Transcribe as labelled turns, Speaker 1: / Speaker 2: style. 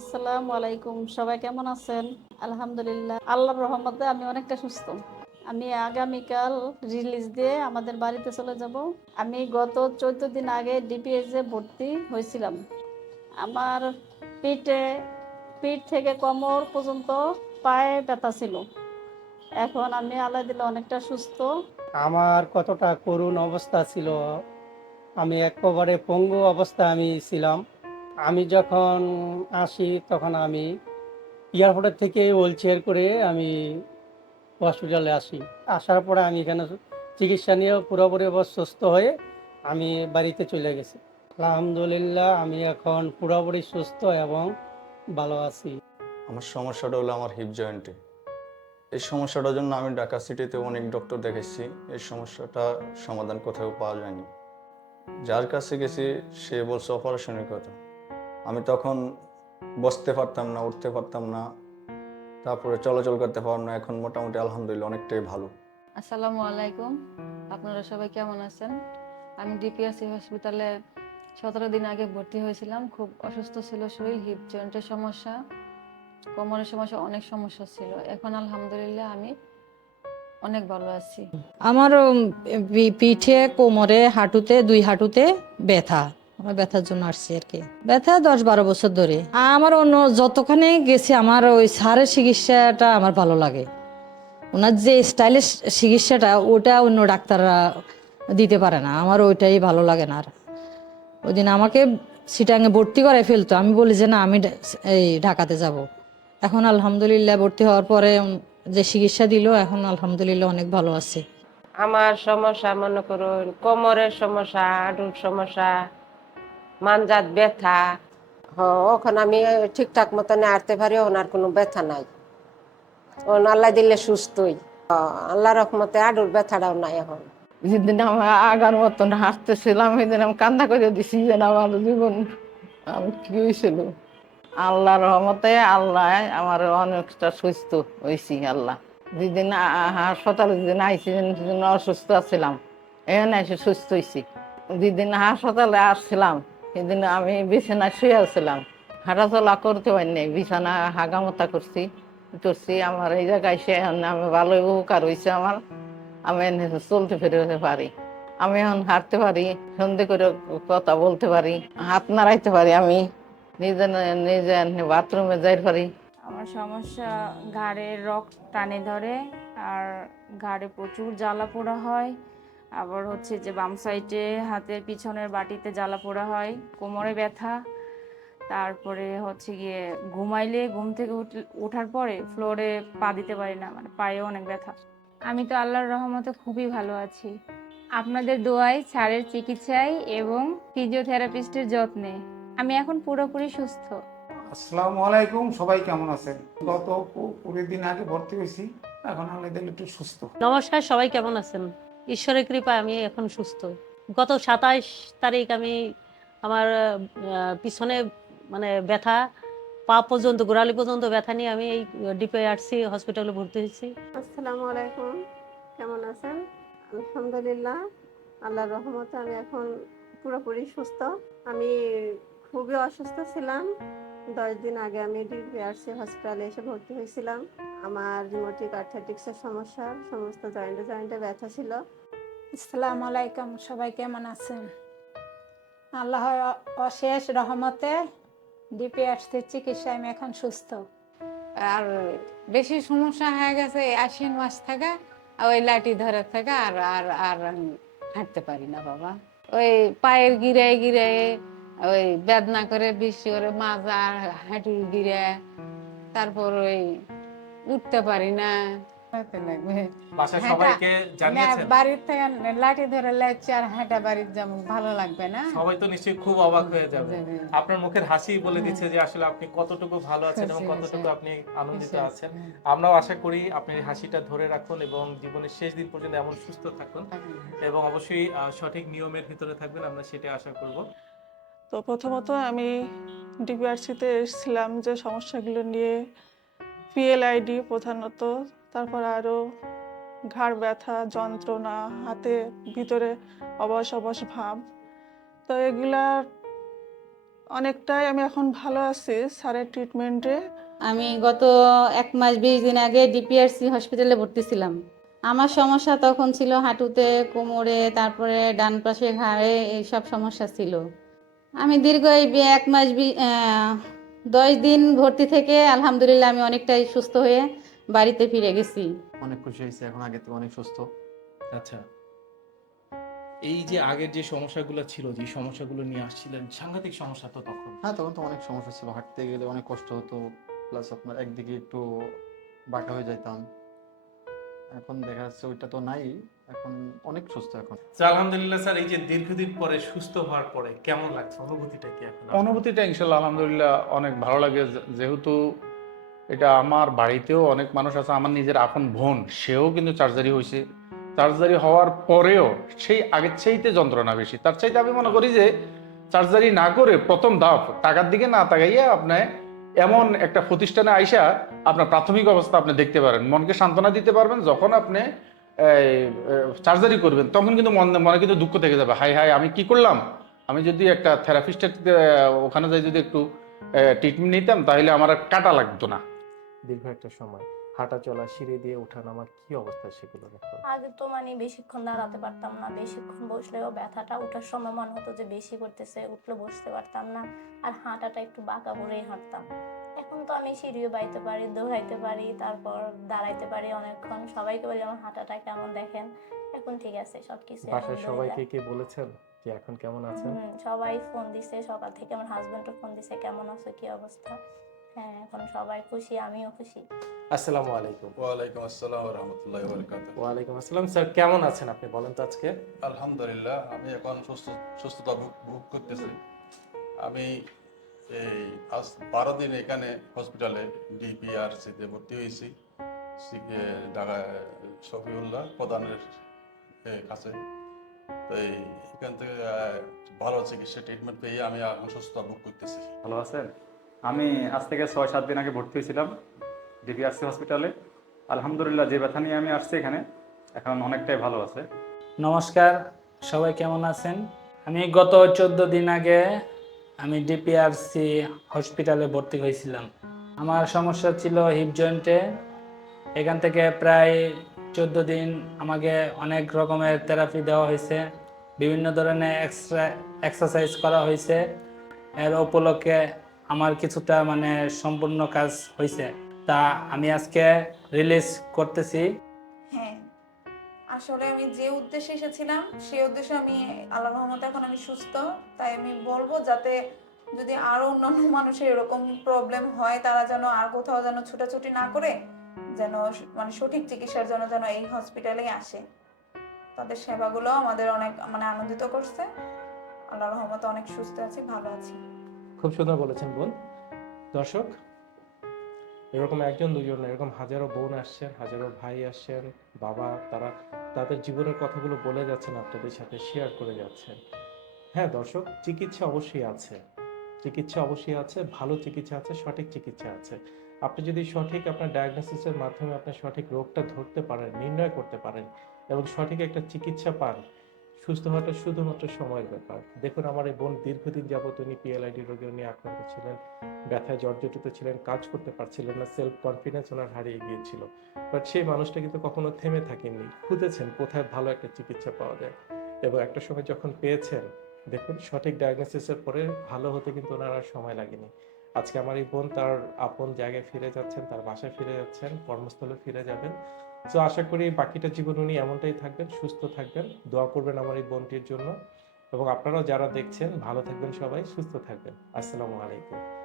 Speaker 1: আসসালামু আলাইকুম। সবাই কেমন আছেন? আলহামদুলিল্লাহ। আল্লাহর রহমতে আমি অনেকটা সুস্থ। আমি আগামীকাল রিলিজ দিয়ে আমাদের বাড়িতে চলে যাব। আমি গত চোদ্দ দিন আগে ডিপিএসে ভর্তি হয়েছিলাম। আমার পিঠে, পিঠ থেকে কোমর পর্যন্ত পায়ে ব্যথা ছিল। এখন আমি আল্লাহ দিলে অনেকটা সুস্থ।
Speaker 2: আমার কতটা করুণ অবস্থা ছিল, আমি একেবারে পঙ্গু অবস্থা আমি ছিলাম। আমি যখন আসি তখন আমি এয়ারপোর্টের থেকে চেয়ার করে আমি হসপিটালে আসি। আসার পরে আমি এখানে চিকিৎসা নিয়ে পুরোপুরি সুস্থ হয়ে আমি বাড়িতে চলে গেছি। আলহামদুলিল্লাহ, আমি এখন পুরোপুরি সুস্থ এবং ভালো আছি।
Speaker 3: আমার সমস্যাটা হলো আমার হিপ জয়েন্টে এই সমস্যাটার জন্য আমি ঢাকা সিটিতে অনেক ডক্টর দেখেছি। এই সমস্যাটা সমাধান কোথাও পাওয়া যায়নি। যার কাছে গেছি, সে বলছে অপারেশনের কথা। আমি তখন বসতে পারতাম না উঠতে পারতাম না তারপরে চলাচল করতে পারতাম না এখন মোটামুটি আলহামদুলিল্লাহ অনেকটাই ভালো।
Speaker 4: আসসালামু আলাইকুম। আপনারা সবাই কেমন আছেন? আমি ডিপিএসসি হসপিটালে সতেরো দিন আগে ভর্তি হয়েছিলাম। খুব অসুস্থ ছিল শরীর হিপ জয়েন্টের সমস্যা কোমরের সমস্যা অনেক সমস্যা ছিল। এখন আলহামদুলিল্লাহ আমি অনেক ভালো আছি।
Speaker 5: আমার পি- পিঠে কোমরে হাঁটুতে দুই হাঁটুতে ব্যথা। আমার ব্যথার জন্য আসছি আর কি। ব্যথা দশ বারো বছর ধরে। আমার অন্য যতখানে গেছি, আমার ওই সারের চিকিৎসাটা আমার ভালো লাগে। ওনার যে স্টাইলের চিকিৎসাটা, ওটা অন্য ডাক্তাররা দিতে পারে না। আমার ওইটাই ভালো লাগে না আর। ওই দিন আমাকে সিটাঙ্গে ভর্তি করে ফেলতো। আমি বলি যে, না, আমি এই ঢাকাতে যাব। এখন আলহামদুলিল্লাহ ভর্তি হওয়ার পরে যে চিকিৎসা দিল, এখন আলহামদুলিল্লাহ অনেক ভালো আছে।
Speaker 6: আমার সমস্যা, মনে করুন, কোমরের সমস্যা হাঁটুর সমস্যা মানজাত ব্যথা। হ ওখানে আমি ঠিকঠাক মতন হাঁটতে পারি ওনার কোনো ব্যথা নাই। ওন আল্লাহ দিলে সুস্থই। হ, আল্লাহ রহমতে আডুর ব্যথাটাও নাই এখন।
Speaker 7: যেদিন আমার আগার মতন হাসতেছিলাম সেদিন আমি কান্দা করে দিছি যে আমার জীবন আমি কি হয়েছিল আল্লাহ রহমতে আল্লাহ আমার অনেকটা সুস্থ হয়েছি আল্লাহ। যেদিন হাসপাতালে যেদিন আইসি সেদিন অসুস্থ ছিলাম এখানে এসে সুস্থ হয়েছি যেদিন হাসপাতালে আসছিলাম সেদিন আমি বিছানায় শুয়ে আছিলাম। হাঁটাচলা করতে পারিনি বিছানা হাগামতা করছি করছি, আমার এই জায়গায় সে আমি ভালোই উপকার হয়েছে আমার। আমি চলতে ফিরতে পারি। আমি এখন হাঁটতে পারি, সন্ধে করে কথা বলতে পারি, হাত নাড়াইতে পারি আমি, নিজে নিজে বাথরুমে যাই পারি।
Speaker 8: আমার সমস্যা, ঘাড়ে রক টানে ধরে, আর ঘাড়ে প্রচুর জ্বালা পোড়া হয়। আবার হচ্ছে যে বাম সাইডে হাতের পিছনের বাটিতে জ্বালা পোড়া হয় কোমরে ব্যথা তারপরে হচ্ছে গিয়ে ঘুমাইলে ঘুম থেকে ওঠার পরে ফ্লোরে পা দিতে পারি না মানে পায়ে অনেক ব্যথা। আমি তো আল্লাহর রহমতে খুবই ভালো আছি। আপনাদের দোয়ায় ছাড়ের চিকিৎসায় এবং ফিজিওথেরাপিস্টের যত্নে। আমি এখন পুরোপুরি সুস্থ।
Speaker 9: আসসালামু আলাইকুম সবাই কেমন আছেন? গত কুড়ি দিন আগে ভর্তি হয়েছি এখন আল্লাহ একটু সুস্থ।
Speaker 10: নমস্কার সবাই কেমন আছেন? ঈশ্বরের কৃপায় আমি এখন সুস্থ। গত সাতাইশ তারিখ আমি আমার পিছনে মানে ব্যথা, পা পর্যন্ত, গোড়ালি পর্যন্ত ব্যথা নিয়ে আমি এই ডিপিআরসি হসপিটালে ভর্তি হয়েছি।
Speaker 11: আসসালামু আলাইকুম। কেমন আছেন? আলহামদুলিল্লাহ, আল্লাহর রহমতে আমি এখন পুরোপুরি সুস্থ। আমি খুবই অসুস্থ ছিলাম। দশ দিন আগে আমি ডিপিআরসি হসপিটালে এসে ভর্তি হয়েছিলাম। আমার রিমোটিক আর্থাইটিক্সের সমস্যা, সমস্ত জয়েন্টে জয়েন্টে ব্যথা ছিল।
Speaker 12: আসসালামু আলাইকুম, সবাই কেমন আছেন? আল্লাহর অ- অশেষ রহমতে ডিপিএসসির চিকিৎসায় আমি এখন সুস্থ।
Speaker 7: আর বেশি সমস্যা হয়ে গেছে আশ্বিন মাস থেকে ওই লাঠি ধরে থেকে আর আর আর হাঁটতে পারি না বাবা। ওই পায়ের গিরে গিরে ওই বেদনা করে বেশি করে মাজা হাঁটুর গিরে তারপর ওই উঠতে পারি না।
Speaker 12: হ্যাঁ,
Speaker 9: সবাইকে জানিয়েছেন?
Speaker 12: বাড়ির থেকে লাঠি ধরে লেগছে আর হাঁটা বাড়ির যেমন ভালো লাগবে না।
Speaker 9: সবাই তো নিশ্চয়ই খুব অবাক হয়ে যাবে।
Speaker 12: জি।
Speaker 9: আপনার মুখের হাসি বলে দিচ্ছে যে আসলে আপনি কতটুকু ভালো আছেন এবং কতটুকু আপনি আনন্দিত আছেন। আমরাও আশা করি আপনি হাসিটা ধরে রাখুন এবং জীবনের শেষ দিন পর্যন্ত এমন সুস্থ থাকুন। এবং অবশ্যই সঠিক নিয়মের ভিতরে থাকবেন আমরা সেটা আশা করব।
Speaker 13: তো প্রথমত আমি ডিপিআরসিতে এসেছিলাম যে সমস্যাগুলো নিয়ে পিএলআইডি প্রধানত, তারপর আরও ঘাড় ব্যথা, যন্ত্রণা, হাতে ভিতরে অবশ অবশ ভাব। তো এগুলা অনেকটাই আমি এখন ভালো আছি স্যারের ট্রিটমেন্টে।
Speaker 14: আমি গত এক মাস বিশ দিন আগে ডিপিআরসি হসপিটালে ভর্তি ছিলাম। আমার সমস্যা তখন ছিল হাঁটুতে, কোমরে, তারপরে ডান পাশে ঘাড়ে এইসব সমস্যা ছিল। আমি দীর্ঘ এই বি- এক মাস বি- দশ দিন ভর্তি থেকে আলহামদুলিল্লাহ আমি অনেকটাই সুস্থ হয়ে বাড়িতে ফিরে গেছি।
Speaker 15: অনেক খুশি হয়েছে এখন আগে থেকে অনেক সুস্থ।
Speaker 9: আচ্ছা এই যে আগের যে সমস্যাগুলো ছিল যে সমস্যাগুলো নিয়ে আসছিলেন সাংঘাতিক সমস্যা তো তখন।
Speaker 15: হ্যাঁ তখন তো অনেক সমস্যা ছিল হাঁটতে গেলে অনেক কষ্ট হতো প্লাস আপনার একদিকে একটু বাঁকা হয়ে যেতাম এখন দেখা যাচ্ছে ওইটা তো নাই। এখন অনেক সুস্থ এখন।
Speaker 9: আলহামদুলিল্লাহ স্যার এই যে দীর্ঘদিন পরে সুস্থ হওয়ার পরে কেমন লাগছে? অনুভূতিটা কি এখন?
Speaker 16: অনুভূতিটা ইনশাল্লাহ আলহামদুলিল্লাহ অনেক ভালো লাগে। যেহেতু এটা আমার বাড়িতেও অনেক মানুষ আছে আমার নিজের আপন বোন সেও কিন্তু চার্জারি হয়েছে। চার্জারি হওয়ার পরেও সেই আগের চাইতে যন্ত্রণা বেশি। তার চাইতে আমি মনে করি যে চার্জারি না করে প্রথম ধাপ টাকার দিকে না তাকাইয়া আপনি এমন একটা প্রতিষ্ঠানে আইসা আপনার প্রাথমিক অবস্থা আপনি দেখতে পারেন। মনকে সান্ত্বনা দিতে পারবেন যখন আপনি চার্জারি করবেন তখন কিন্তু মন মনে কিন্তু দুঃখ থেকে যাবে। হাই হাই আমি কি করলাম? আমি যদি একটা থেরাপিস্টের ওখানে যাই যদি একটু ট্রিটমেন্ট নিতাম তাহলে আমার আর কাটা লাগতো না।
Speaker 9: দীর্ঘ একটা সময় হাঁটা চলা সিঁড়ি দিয়ে ওঠা নামা কি অবস্থা সেগুলো
Speaker 17: আগে তো মানে বেশিক্ষণ দাঁড়াতে পারতাম না বেশিক্ষণ বসলেও ব্যথাটা ওঠার সময় মনে হতো যে বেশি করতেছে উঠলে বসতে পারতাম না আর হাঁটাটা একটু বাঁকা করেই হাঁটতাম। এখন তো আমি সিঁড়িও বাইতে পারি দৌড়াইতে পারি তারপর দাঁড়াইতে পারি অনেকক্ষণ। সবাইকে বলি আমার হাঁটাটা কেমন দেখেন? এখন ঠিক আছে সবকিছু
Speaker 9: বাসায় সবাইকে কে বলেছেন যে এখন কেমন আছেন?
Speaker 17: সবাই ফোন দিছে সকাল থেকে আমার হাজবেন্ডও ফোন দিছে কেমন আছো কি অবস্থা? হ্যাঁ এখন সবাই খুশি আমিও খুশি।
Speaker 9: আসসালামু আলাইকুম।
Speaker 18: ওয়ালাইকুম আসসালাম রহমতুল্লাহ বরকাত
Speaker 9: ওয়ালাইকুম আসসালাম। স্যার কেমন আছেন আপনি বলেন তো আজকে?
Speaker 18: আলহামদুলিল্লাহ আমি এখন সুস্থ সুস্থতা ভোগ ভোগ করতেছি। আমি এই আজ বারো দিন এখানে হসপিটালে ডিপিআরসিতে ভর্তি হয়েছি। সি- ঢাকা শফিউল্লাহ প্রধানের কাছে। তো এই এখান থেকে ভালো চিকিৎসা ট্রিটমেন্ট পেয়ে আমি এখন সুস্থতা ভোগ করতেছি।
Speaker 19: ভালো আছেন? আমি আজ থেকে ছয় সাত দিন আগে ভর্তি হয়েছিলাম ডিপিআরসি হসপিটালে। আলহামদুলিল্লাহ যে ব্যথা নিয়ে আমি আসছি এখানে এখন অনেকটাই ভালো আছে।
Speaker 20: নমস্কার সবাই কেমন আছেন? আমি গত চোদ্দ দিন আগে আমি ডিপিআরসি হসপিটালে ভর্তি হয়েছিলাম। আমার সমস্যা ছিল হিপ জয়েন্টে এখান থেকে প্রায় চোদ্দ দিন আমাকে অনেক রকমের থেরাপি দেওয়া হয়েছে। বিভিন্ন ধরনের এক্সারসাইজ করা হয়েছে। এর উপলক্ষে আমার কিছুটা মানে সম্পূর্ণ কাজ হয়েছে। তা আমি আজকে রিলিজ করতেছি।
Speaker 21: আসলে আমি যে উদ্দেশ্যে এসেছিলাম, সেই উদ্দেশ্যে আমি আল্লাহ রহমতে এখন আমি সুস্থ। তাই আমি বলব যাতে যদি আরও অন্যান্য মানুষের এরকম প্রবলেম হয়, তারা যেন আর কোথাও যেন ছুটাছুটি না করে, যেন মানে সঠিক চিকিৎসার জন্য যেন এই হসপিটালেই আসে। তাদের সেবাগুলো আমাদের অনেক মানে আনন্দিত করছে। আল্লাহ রহমতে অনেক সুস্থ আছি, ভালো আছি।
Speaker 9: খুব সুন্দর বলেছেন বোন। দর্শক এরকম একজন দুজন না, এরকম হাজারো বোন আসছেন হাজারো ভাই আসছেন বাবা তারা তাদের জীবনের কথাগুলো বলে যাচ্ছেন আপনাদের সাথে শেয়ার করে যাচ্ছেন। হ্যাঁ দর্শক চিকিৎসা অবশ্যই আছে। চিকিৎসা অবশ্যই আছে ভালো চিকিৎসা আছে সঠিক চিকিৎসা আছে। আপনি যদি সঠিক আপনার ডায়াগনোসিসের মাধ্যমে আপনার সঠিক রোগটা ধরতে পারেন নির্ণয় করতে পারেন এবং সঠিক একটা চিকিৎসা পান সুস্থ হওয়াটা শুধুমাত্র সময়ের ব্যাপার। দেখুন, আমার এই বোন দীর্ঘদিন যাবত উনি পিএলআইডি রোগে নিয়ে আক্রান্ত ছিলেন, ব্যথায় জর্জরিত ছিলেন, কাজ করতে পারছিলেন না সেলফ কনফিডেন্স ওনার হারিয়ে গিয়েছিল। বাট সেই মানুষটা কিন্তু কখনো থেমে থাকেননি। খুঁজেছেন কোথায় ভালো একটা চিকিৎসা পাওয়া যায়। এবং একটা সময় যখন পেয়েছেন, দেখুন, সঠিক ডায়াগনোসিসের পরে ভালো হতে কিন্তু ওনার আর সময় লাগেনি। আজকে আমার এই বোন তার আপন জায়গায় ফিরে যাচ্ছেন, তার বাসায় ফিরে যাচ্ছেন, কর্মস্থলে ফিরে যাবেন। তো আশা করি বাকিটা জীবন উনি এমনটাই থাকবেন, সুস্থ থাকবেন। দোয়া করবেন আমার এই বোনটির জন্য। এবং আপনারাও যারা দেখছেন, ভালো থাকবেন সবাই, সুস্থ থাকবেন। আসসালামু আলাইকুম।